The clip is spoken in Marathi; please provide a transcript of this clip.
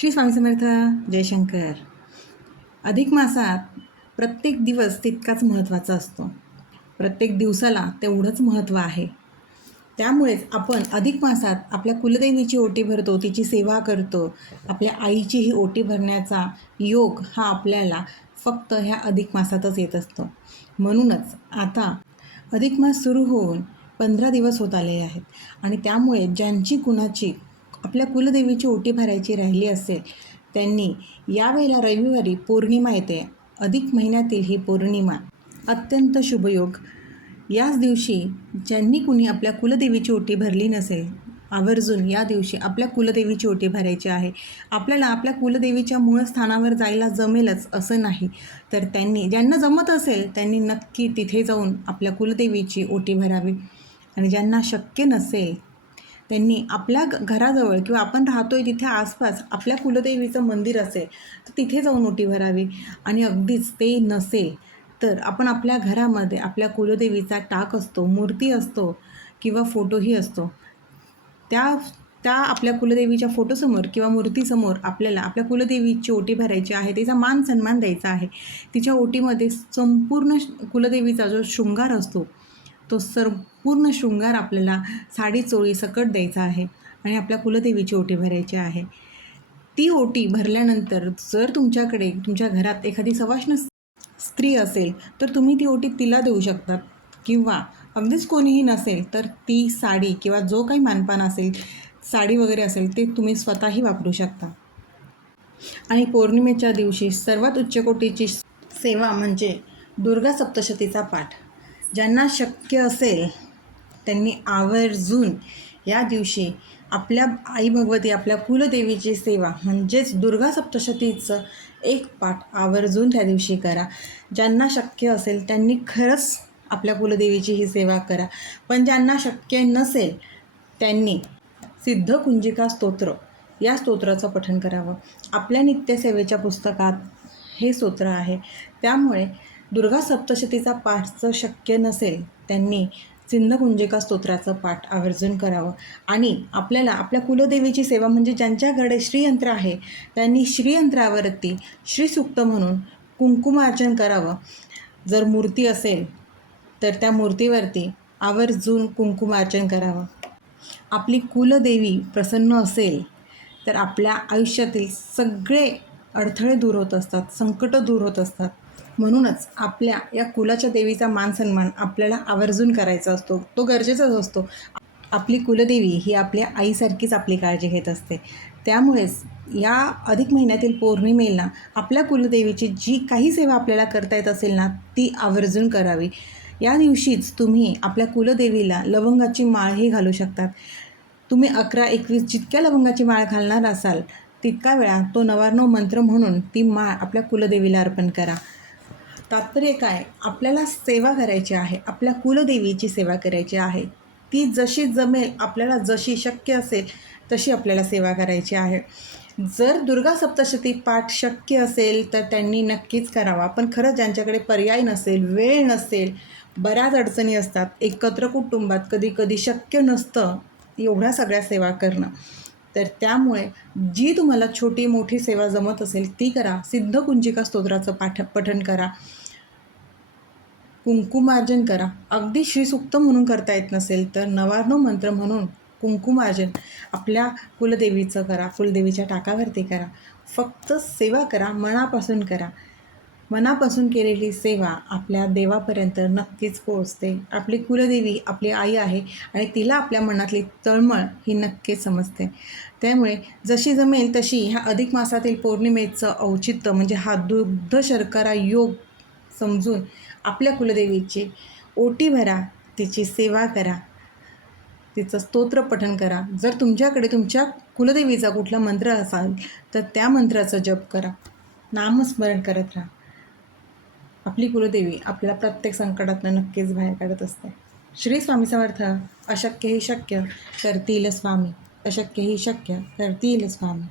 श्री स्वामी समर्थ. जयशंकर. अधिक मासात प्रत्येक दिवस तितकाच महत्त्वाचा असतो. प्रत्येक दिवसाला तेवढंच महत्त्व आहे. त्यामुळेच आपण अधिक मासात आपल्या कुलदेवीची ओटी भरतो, तिची सेवा करतो. आपल्या आईचीही ओटी भरण्याचा योग हा आपल्याला फक्त ह्या अधिक मासातच येत असतो. म्हणूनच आता अधिक मास सुरू होऊन 15 दिवस होत आले आहेत आणि त्यामुळे ज्यांची कुणाची आपल्या कुलदेवीची ओटी भरायची राहिली असेल त्यांनी यावेळेला रविवारी पौर्णिमा येते. अधिक महिन्यातील ही पौर्णिमा अत्यंत शुभयोग. याच दिवशी ज्यांनी कुणी आपल्या कुलदेवीची ओटी भरली नसेल, आवर्जून या दिवशी आपल्या कुलदेवीची ओटी भरायची आहे. आपल्याला आपल्या कुलदेवीच्या मूळ स्थानावर जायला जमेलच असं नाही, तर त्यांनी ज्यांना जमत असेल त्यांनी नक्की तिथे जाऊन आपल्या कुलदेवीची ओटी भरावी. आणि ज्यांना शक्य नसेल त्यांनी आपल्या घराजवळ किंवा आपण राहतोय तिथे आसपास आपल्या कुलदेवीचं मंदिर असेल तर तिथे जाऊन ओटी भरावी. आणि अगदीच ते नसेल तर आपण आपल्या घरामध्ये आपल्या कुलदेवीचा टाक असतो, मूर्ती असतो किंवा फोटोही असतो, त्या आपल्या कुलदेवीच्या फोटोसमोर किंवा मूर्तीसमोर आपल्याला आपल्या कुलदेवीची ओटी भरायची आहे. तिचा मान सन्मान द्यायचा आहे. तिच्या ओटीमध्ये संपूर्ण कुलदेवीचा जो शृंगार असतो तो संपूर्ण शृंगार आपल्याला साडी चोळी सकट द्यायचा आहे आणि आपल्या कुलदेवीची ओटी भरायची आहे. ती ओटी भरल्यानंतर जर तुमच्याकडे तुमच्या घरात एखादी सवाष्ण स्त्री असेल तर तुम्ही ती ओटी तिला देऊ शकतात, किंवा अगदीच कोणीही नसेल तर ती साडी किंवा जो काही मानपान असेल, साडी वगैरे असेल, ते तुम्ही स्वतःही वापरू शकता. आणि पौर्णिमेच्या दिवशी सर्वात उच्च कोटीची सेवा म्हणजे दुर्गा सप्तशतीचा पाठ. ज्यांना शक्य असेल त्यांनी आवर्जून या दिवशी आपल्या आई भगवती आपल्या कुलदेवीची सेवा म्हणजेच दुर्गा सप्तशतीचं एक पाठ आवर्जून त्या दिवशी करा. ज्यांना शक्य असेल त्यांनी खरंच आपल्या कुलदेवीची ही सेवा करा. पण ज्यांना शक्य नसेल त्यांनी सिद्धकुंजिका स्तोत्र या स्तोत्राचं पठण करावं. आपल्या नित्यसेवेच्या पुस्तकात हे स्तोत्र आहे. त्यामुळे दुर्गा सप्तशतीचा पाठ जर शक्य नसेल त्यांनी सिद्धकुंजिका स्तोत्राचं पाठ आवर्जून करावं. आणि आपल्याला आपल्या कुलदेवीची सेवा म्हणजे ज्यांच्याकडे श्रीयंत्र आहे त्यांनी श्रीयंत्रावरती श्रीसूक्त म्हणून कुंकुमार्चन करावं. जर मूर्ती असेल तर त्या मूर्तीवरती आवर्जून कुंकुमार्चन करावं. आपली कुलदेवी प्रसन्न असेल तर आपल्या आयुष्यातील सगळे अडथळे दूर होत असतात, संकट दूर होत असतात. म्हणूनच आपल्या या कुलाच्या देवीचा मान सन्मान आपल्याला आवर्जून करायचा असतो, तो गरजेचाच असतो. आपली कुलदेवी ही आपल्या आईसारखीच आपली काळजी घेत असते. त्यामुळेच या अधिक महिन्यातील पौर्णिमेला आपल्या कुलदेवीची जी काही सेवा आपल्याला करता येत असेल ना ती आवर्जून करावी. या दिवशीच तुम्ही आपल्या कुलदेवीला लवंगाची माळही घालू शकतात. तुम्ही 11-21 जितक्या लवंगाची माळ घालणार असाल तितका वेळा तो नवार्णव मंत्र म्हणून ती माळ आपल्या कुलदेवीला अर्पण करा. तात्पर्य काय, आपल्याला सेवा करायची आहे, आपल्या कुलदेवीची सेवा करायची आहे. ती जशी जमेल, आपल्याला जशी शक्य असेल तशी आपल्याला सेवा करायची आहे. जर दुर्गा सप्तशती पाठ शक्य असेल तर त्यांनी नक्कीच करावा. पण खरंच ज्यांच्याकडे पर्याय नसेल, वेळ नसेल, बऱ्याच अडचणी असतात, एकत्र कुटुंबात कधी कधी शक्य नसतं एवढ्या सगळ्या सेवा करणं, तर त्यामुळे जी तुम्हाला छोटी मोठी सेवा जमत असेल ती करा. सिद्धकुंजिका स्तोत्राचं पठण करा, कुंकुमार्जन करा. अगदी श्रीसूक्त म्हणून करता येत नसेल तर नवार्णव मंत्र म्हणून कुंकुमार्जन आपल्या कुलदेवीचं करा, कुलदेवीच्या टाकावरती करा. फक्त सेवा करा, मनापासून करा. मनापासून केलेली सेवा आपल्या देवापर्यंत नक्कीच पोहोचते. आपली कुलदेवी आपली आई आहे आणि तिला आपल्या मनातली तळमळ ही नक्कीच समजते. त्यामुळे जशी जमेल तशी ह्या अधिक मासातील पौर्णिमेचं औचित्य म्हणजे हा दुग्ध शर्करा योग समजून आपल्या कुलदेवीची ओटी भरा, तिची सेवा करा, तिचं स्तोत्र पठण करा. जर तुमच्याकडे तुमच्या कुलदेवीचा कुठला मंत्र असाल तर त्या मंत्राचं जप करा, नामस्मरण करत राहा. आपली कुलदेवी आपल्याला प्रत्येक संकटातून नक्कीच बाहेर काढत असते. श्री स्वामी समर्थ. अशक्य ही शक्य करतील स्वामी, अशक्य ही शक्य करतील स्वामी.